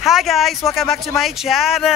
Hi guys! Welcome back to my channel!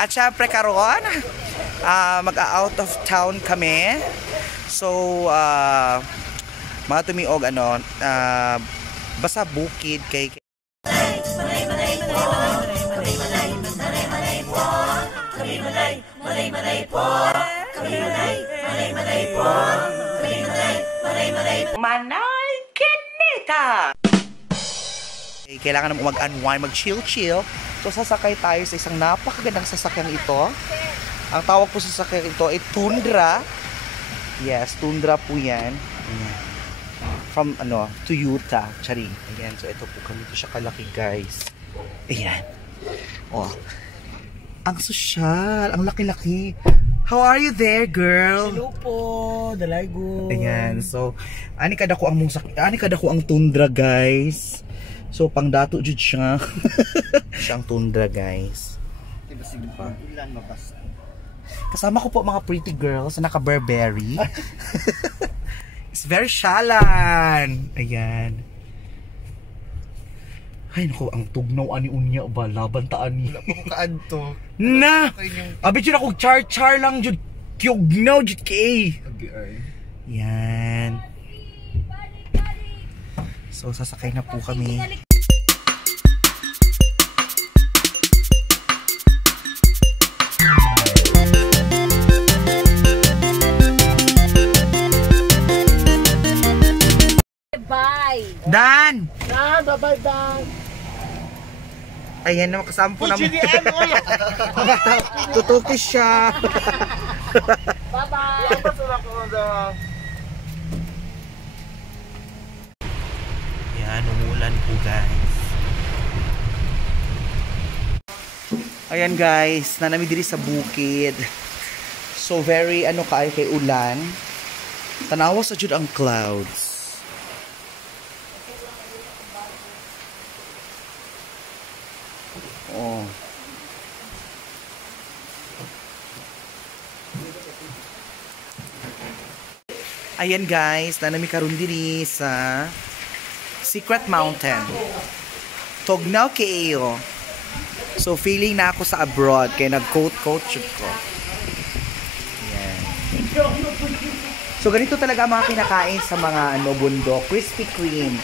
At syempre karon, mag-out of town kami. So, mga tumiog basta bukid kay Manay Kinita! Kailangan naman mag-unwind, mag-chill-chill. So sasakay tayo sa isang napakagandang sasakyang ito. Ang tawag po sa sasakyan ito ay Tundra. Yes, Tundra po yan. From Toyota. Chari. Ayan, so ito po kami. Ito siya kalaki guys. Ayan. Oh. Ang sosyal, ang laki-laki. How are you there, girl? Hello po, dalaygo. Ayan, so ani kada ko ang Tundra, guys. So pang dato jud siya. Siyang Tundra, guys. Diba sige pa, ulan mabasa. Kasama ko po mga pretty girls na naka-Burberry. It's very shalan. Ayan. Ay nako, ang tugnaw ani unya ba laban ta ani. Wala pa ko kaadto. Na. Abi jud ako char lang jud tugnaw jud kay. Yan. So sasakay na po kami. Bye. Dan. Bye-bye, Dan. Ayan naman, kasama po naman. Tutuki siya. Bye-bye. Ayan, umuulan po guys. Ayan guys, nanami diri sa bukid. So very kay ulan. Tanawa sa jud ang clouds. Oh. Ayan guys, nanami karon diri sa Secret Mountain. Tugnaw kayo. So feeling na ako sa abroad kay nag-coat ko. Ayan. So ganito talaga ang mga kinakain sa mga bundok, Krispy Kreme.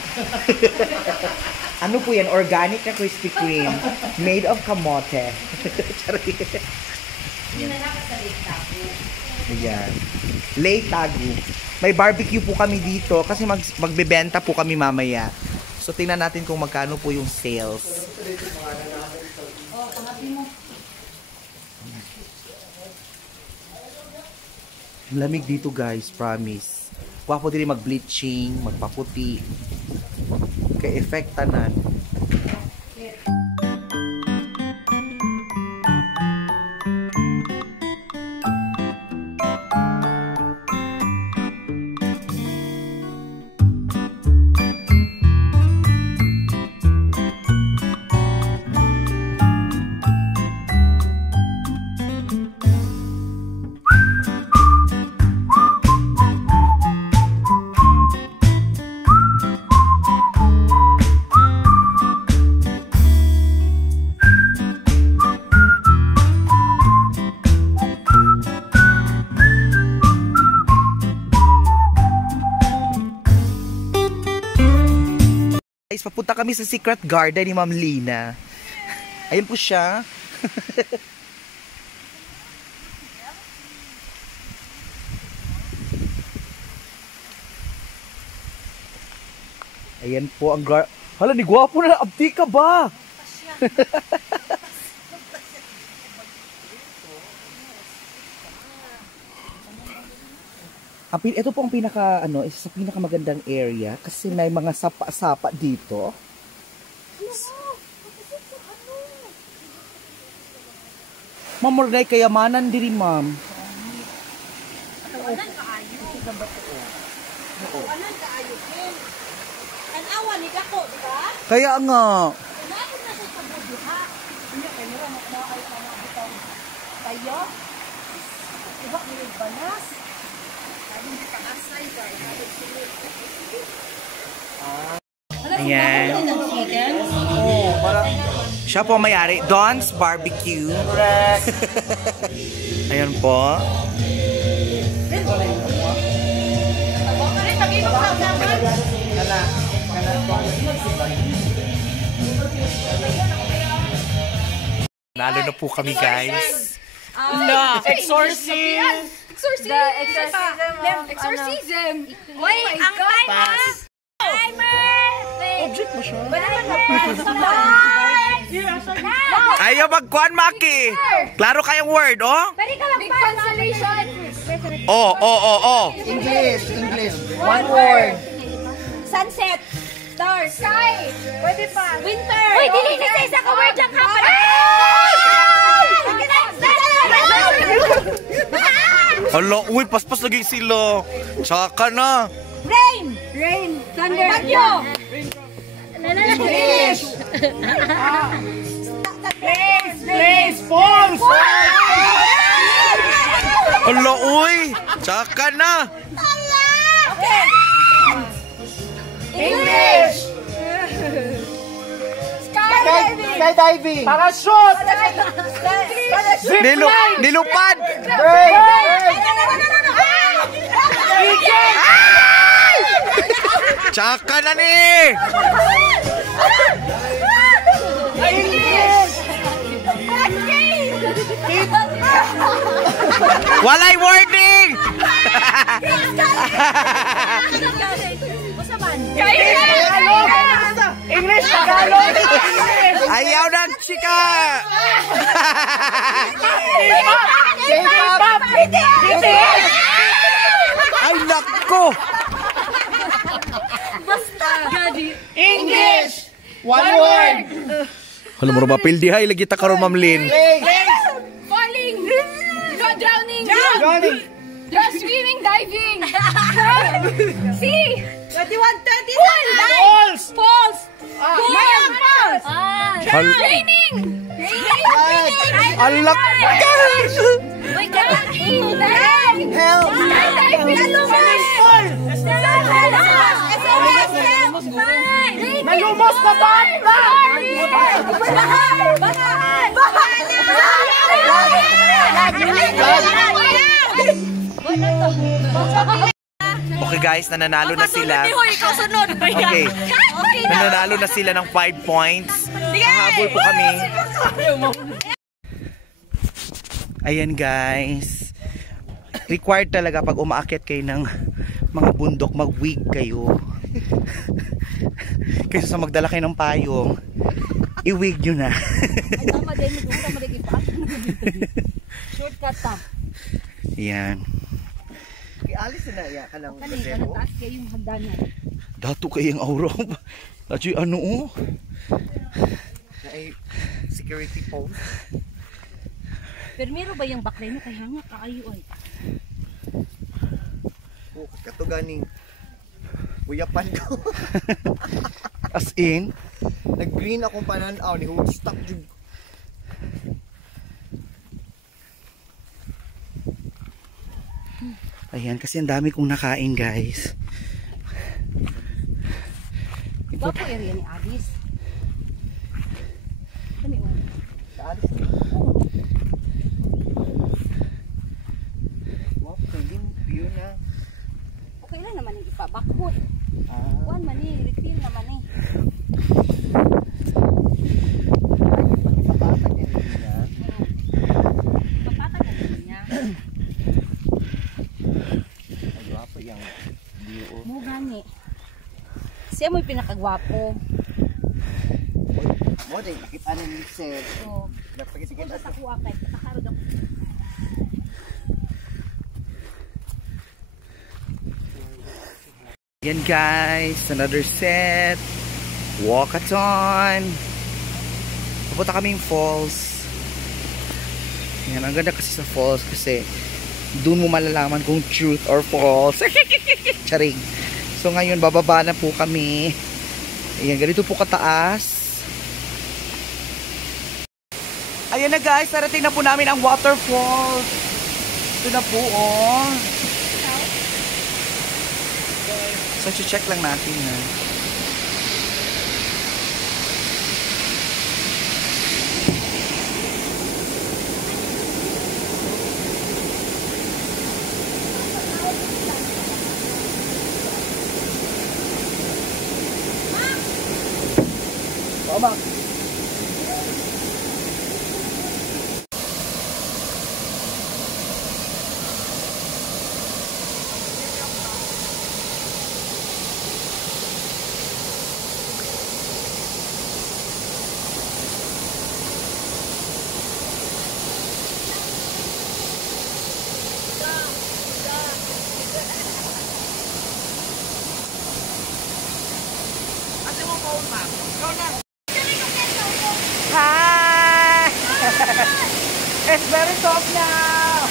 Ano po yan? Organic na Krispy Kreme. Made of kamote. Ayan. Lake Tagu. May barbecue po kami dito kasi magbebenta po kami mamaya. So tingnan natin kung magkano po yung sales. Lamig dito guys, promise. Huwag po din mag-bleaching, magpaputi. Kaya effect tanan. Guys, papunta kami sa Secret Garden ni Ma'am Lina. Ayun po siya. Ayan po ang Hala, ni gwapo na. Abdi ka ba? Ito po ang isa sa pinakamagandang area kasi may mga sapa-sapa dito. Ma'am, morgay kayamanan diri, ma'am. Anan kaayo. Anan kaayo ken. Tanawa ni dako, di ba? Kaya nga. Natin na sa buduha. Unya kay mura makmaay na bitaw. Tayo. Ibak ni banas. Ano Ayan. Oh, parang Siya po may-ari, Don's Barbecue. Ayan po. Nalo na po kami, guys. Exorcism! Exorcism! Wait, ang timer! object mo siya. Ayaw magkuhan, Maki. Klaro kayong word, oh? Pwede ka lang pa. Consolation! English. One word. Sunset! Stars! Sky! Pwede pa. Winter! Uy, dili na sa isa ka word dyan ka pa. Hala, uy, paspas lagi sila. Tsaka na. Rain! Rain! Thunder! Bagyo! Finish! Place. False. Hala, uy. Tsaka na. Okay! English. Skydiving. Parachute. Nilupad. Tsaka na ni. Walay warning. English. Tagalog. Ayaw ng chika. K-pop. Ay, nako. English. One word. Hala mo ba pildihay lagi ta karon, Ma'am Lynn. Falling! Drowning! Johnny. Just swimming, diving! See! 21, 20! False. Falls! Falls! Raining! Alak. Help. Nalumos na ba? Okay guys, nananalo na sila. Okay. Nananalo na sila ng 5 points. Hahabol po kami. Ayan guys. Required talaga pag umaakyat kayo ng mga bundok, mag-wig kayo. Kaysa sa magdala kayo ng payong, i-wig nyo na. Shortcut pa. Ayan. Alis na iya ka lang. Taas kayo yung hagdanan. Dato kayong aura. Actually, ano oh? Ay, security post. Pero meron ba yung baklay mo? Kaya nga kaayo ay. Kato ganing buyapan ko. As in? Nag-green akong pananaw ni Woodstock jud. Ayan, kasi ang dami kong nakain guys. Iba po area ni Aris. Kami o. Alis. Wow, pwedeng view na. Okay lang naman yung ipabakot. Kuan man eh, refill naman eh. Papatag yan niya. Papatag na niya. Ay, wapo yung view. Mo gani. Siya mo'y pinakagwapo. Mo din, kita ni Sir. So, Napagitikin kung at sa kuha kay, patakarod ako. Yan guys, another set. Walkathon. Pupunta kaming falls. Yan, ang ganda kasi sa falls kasi doon mo malalaman kung truth or false. Charing. So ngayon, bababa na po kami. Ayan, ganito po kataas. Ayan na guys, narating na po namin ang waterfalls. Ito na po, oh. So, check lang natin, ha. Obang. Hi! It's very soft now!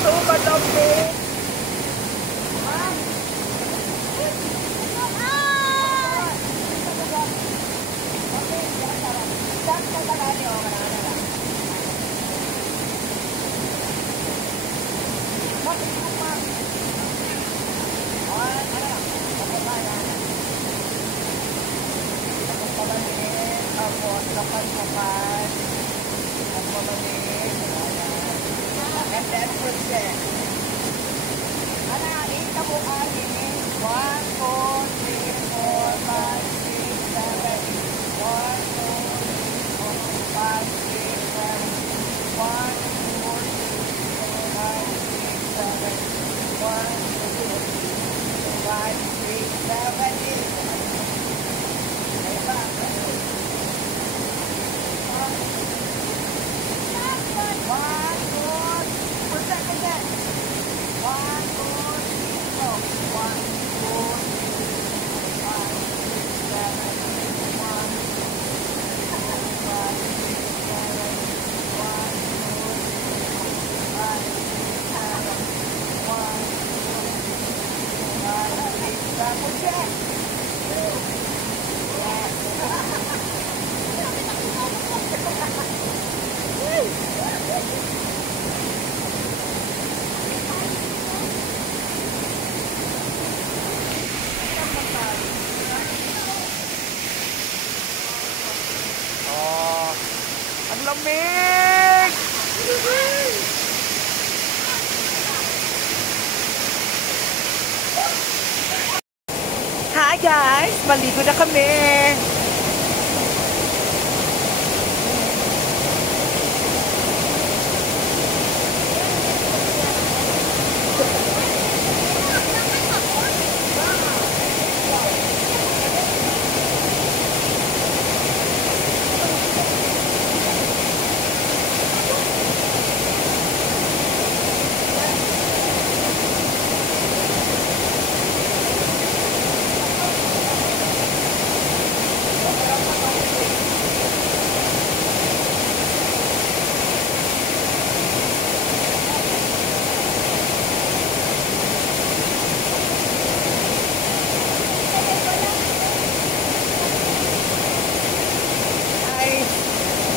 So madami! And then percent. Ana, ito mo kami. 1, 4, 3, 4, 5, 6, 7. 1, 4, 5, 6, 7. 1, 4, 5, 6, 7. 1, 2, 5, 6, 7. Ayan ba? Oh, ang lamig! Hi guys! Maligo na kami!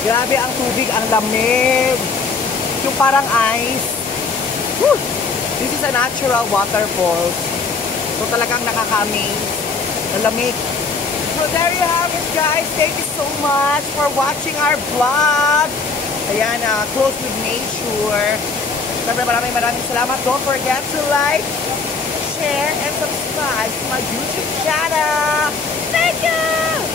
Grabe ang tubig, ang lamig. Yung parang ice. Woo! This is a natural waterfall. So talagang nakaka-amaze. Ang lamig. So there you have it guys. Thank you so much for watching our vlog. Ayan, close with nature. Maraming salamat. Don't forget to like, share, and subscribe to my YouTube channel. Thank you!